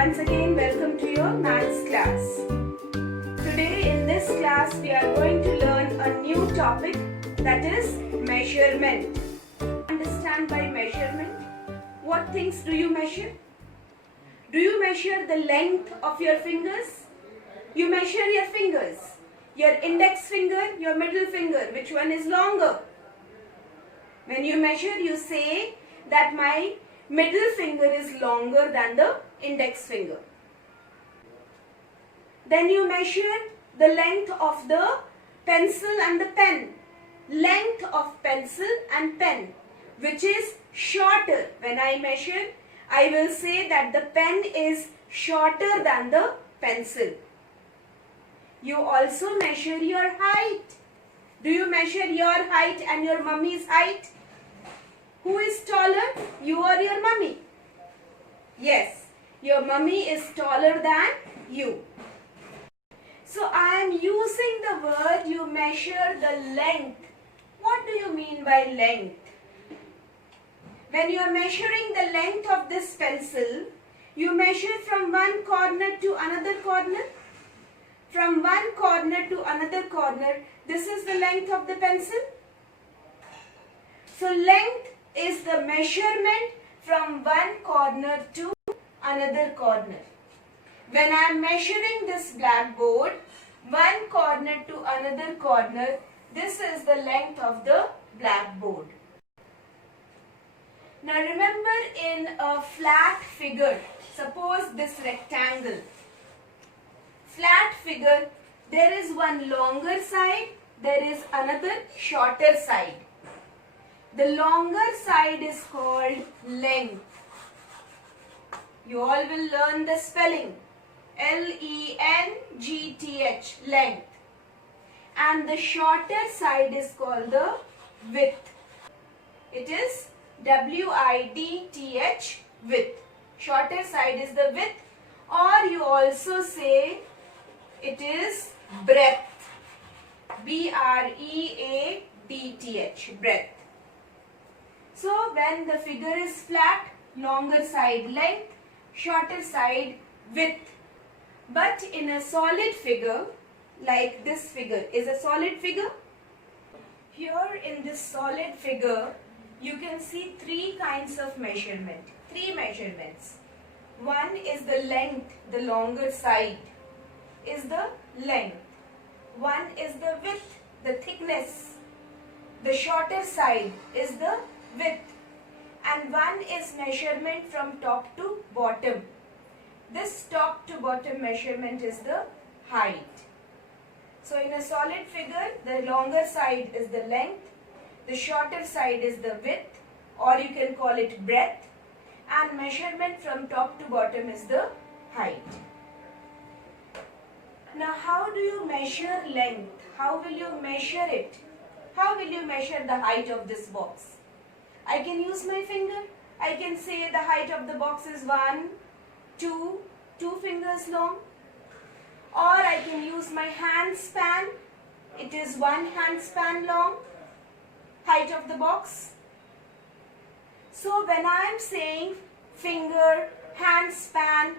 once again welcome to your maths class. Today in this class we are going to learn a new topic, that is measurement. Understand by measurement, what things do you measure? Do you measure the length of your fingers? You measure your fingers. Your index finger, your middle finger, which one is longer? When you measure, you say that my middle finger is longer than the index finger. Then you measure the length of the pencil and the pen. Length of pencil and pen, which is shorter. When I measure, I will say that the pen is shorter than the pencil. You also measure your height. Do you measure your height and your mummy's height? Who is taller? You or your mummy? Yes, your mummy is taller than you. So I am using the word you measure the length. What do you mean by length? When you are measuring the length of this pencil, you measure from one corner to another corner. From one corner to another corner, this is the length of the pencil. So length is the measurement from one corner to another corner. When I am measuring this blackboard, one corner to another corner, this is the length of the blackboard. Now remember, in a flat figure, suppose this rectangle. Flat figure, there is one longer side, there is another shorter side. The longer side is called length. You all will learn the spelling. L-E-N-G-T-H, length. And the shorter side is called the width. It is W-I-D-T-H, width. Shorter side is the width, or you also say it is breadth. B-R-E-A-D-T-H, breadth. So when the figure is flat, longer side length, shorter side width. But in a solid figure, like this figure is a solid figure. Here in this solid figure, you can see three kinds of measurement. Three measurements. One is the length, the longer side is the length. One is the width, the thickness. The shorter side is the width. And one is measurement from top to bottom. This top to bottom measurement is the height. So in a solid figure, the longer side is the length, the shorter side is the width, or you can call it breadth, and measurement from top to bottom is the height. Now how do you measure length? How will you measure it? How will you measure the height of this box? I can use my finger. I can say the height of the box is 1, 2 fingers long. Or I can use my hand span. It is 1 hand span long. Height of the box. So when I am saying finger, hand span,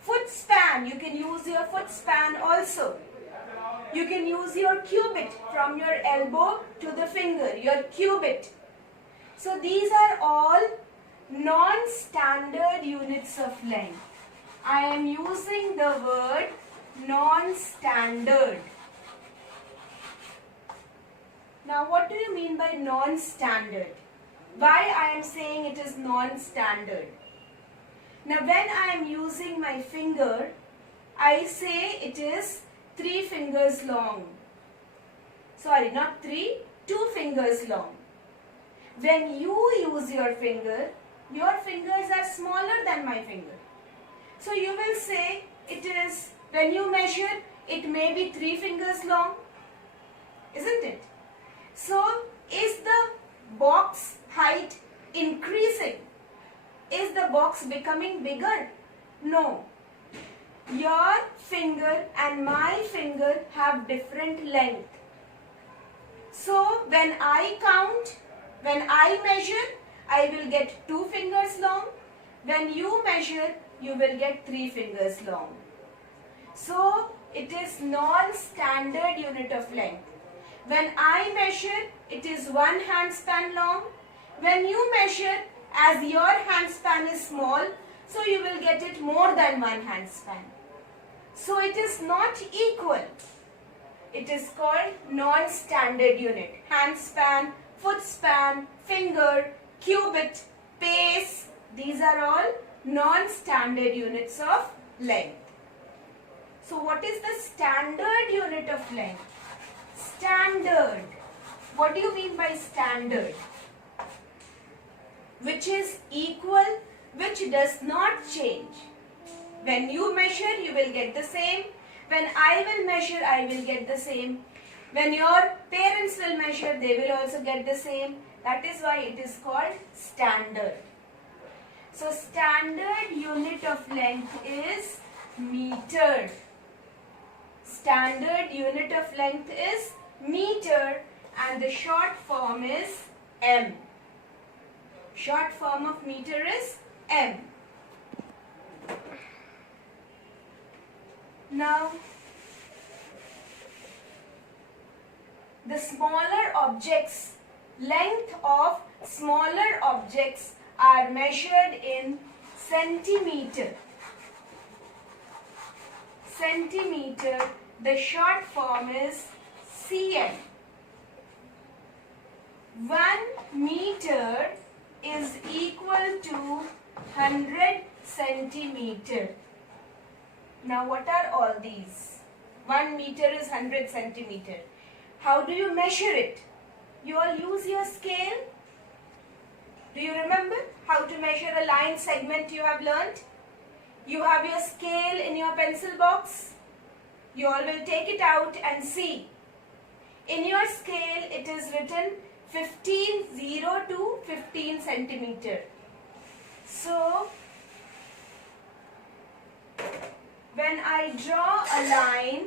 foot span, you can use your foot span also. You can use your cubit from your elbow to the finger, your cubit. So these are all non-standard units of length. I am using the word non-standard. Now what do you mean by non-standard? Why I am saying it is non-standard? Now when I am using my finger, I say it is 3 fingers long. Sorry, not 3, 2 fingers long. When you use your fingers are smaller than my finger. So you will say it is, when you measure, it may be 3 fingers long. Isn't it? So is the box height increasing? Is the box becoming bigger? No. Your finger and my finger have different length. So when I count, when I measure, I will get 2 fingers long. When you measure, you will get 3 fingers long. So it is non-standard unit of length. When I measure, it is 1 hand span long. When you measure, as your hand span is small, so you will get it more than 1 hand span. So it is not equal. It is called non-standard unit. Hand span, foot span, finger, cubit, pace, these are all non-standard units of length. So what is the standard unit of length? Standard. What do you mean by standard? Which is equal, which does not change. When you measure, you will get the same. When I will measure, I will get the same. When your parents will measure, they will also get the same. That is why it is called standard. So standard unit of length is meter. Standard unit of length is meter and the short form is m. Short form of meter is m. Now, the smaller objects, length of smaller objects are measured in centimeter. Centimeter, the short form is cm. 1 meter is equal to 100 centimeter. Now what are all these? 1 meter is 100 centimeter. How do you measure it? You all use your scale. Do you remember how to measure a line segment you have learnt? You have your scale in your pencil box. You all will take it out and see. In your scale it is written 0 to 15 centimeter. So, when I draw a line,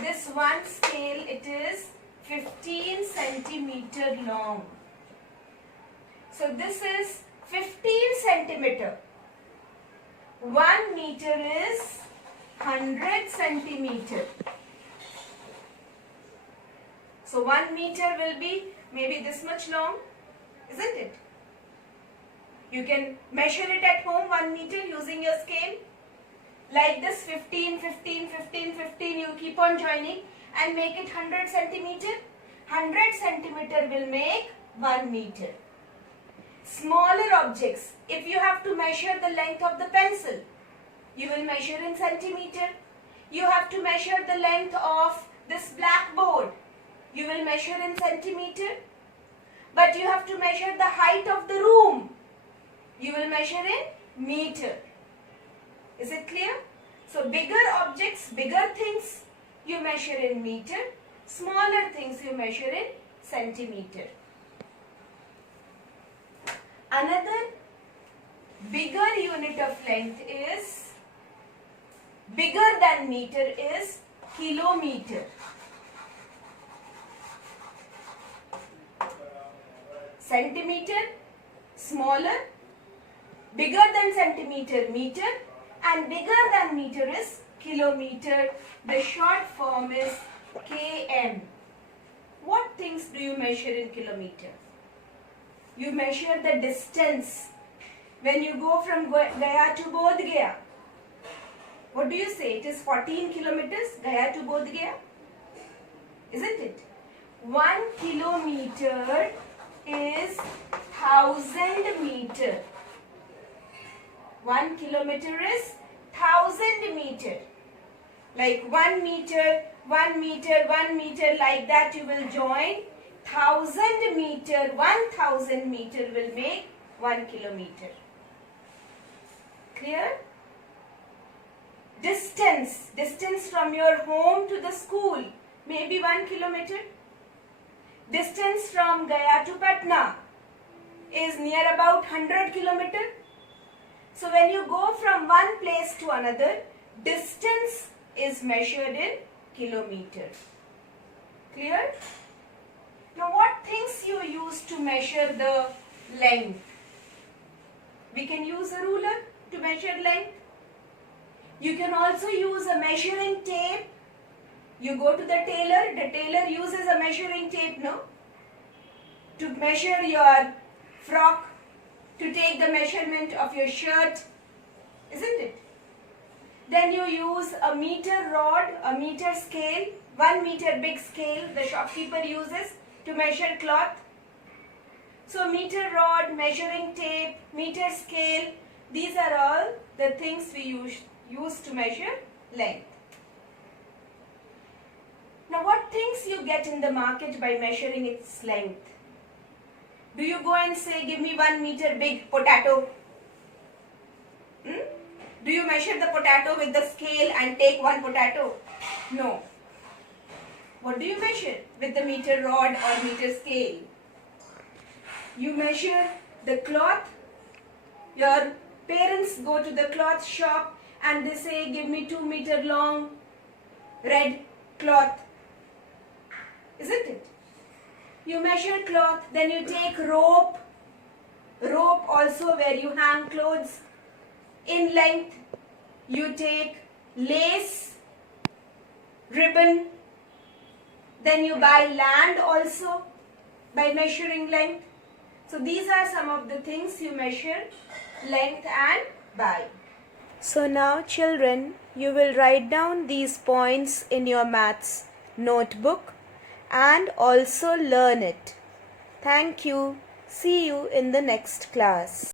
this one scale, it is 15 centimeter long. So this is 15 centimeter. 1 meter is 100 centimeter. So 1 meter will be maybe this much long, isn't it? You can measure it at home, 1 meter, using your scale. Like this, 15, 15, 15, 15, you keep on joining and make it 100 centimeter. 100 centimeter will make 1 meter. Smaller objects, if you have to measure the length of the pencil, you will measure in centimeter. You have to measure the length of this blackboard, you will measure in centimeter. But you have to measure the height of the room, you will measure in meter. Is it clear? So bigger objects, bigger things, you measure in meter. Smaller things you measure in centimeter. Another bigger unit of length is, bigger than meter, is kilometer. Centimeter, smaller, bigger than centimeter, meter, and bigger than meter is kilometer. The short form is km. What things do you measure in kilometer? You measure the distance. When you go from Gaya to Bodh Gaya, what do you say? It is 14 kilometers, Gaya to Bodh Gaya. Isn't it? 1 kilometer is 1000 meter. 1 kilometer is 1000 meter. Like 1 meter, 1 meter, 1 meter, like that you will join. 1000 meter, 1000 meter will make 1 kilometer. Clear? Distance. Distance from your home to the school, maybe 1 kilometer. Distance from Gaya to Patna is near about 100 kilometer. So when you go from one place to another, distance is measured in kilometer. Clear? Now what things you use to measure the length? We can use a ruler to measure length. You can also use a measuring tape. You go to the tailor uses a measuring tape, no? To measure your frock, to take the measurement of your shirt, isn't it? Then you use a meter rod, a meter scale, 1 meter big scale the shopkeeper uses to measure cloth. So meter rod, measuring tape, meter scale, these are all the things we use to measure length. Now what things you get in the market by measuring its length? Do you go and say, give me 1 meter big potato? Do you measure the potato with the scale and take 1 potato? No. What do you measure with the meter rod or meter scale? You measure the cloth. Your parents go to the cloth shop and they say, give me 2 meter long red cloth. Isn't it? You measure cloth, then you take rope. Rope also where you hang clothes. In length, you take lace, ribbon. Then you buy land also by measuring length. So these are some of the things you measure length and buy. So now children, you will write down these points in your maths notebook and also learn it. Thank you. See you in the next class.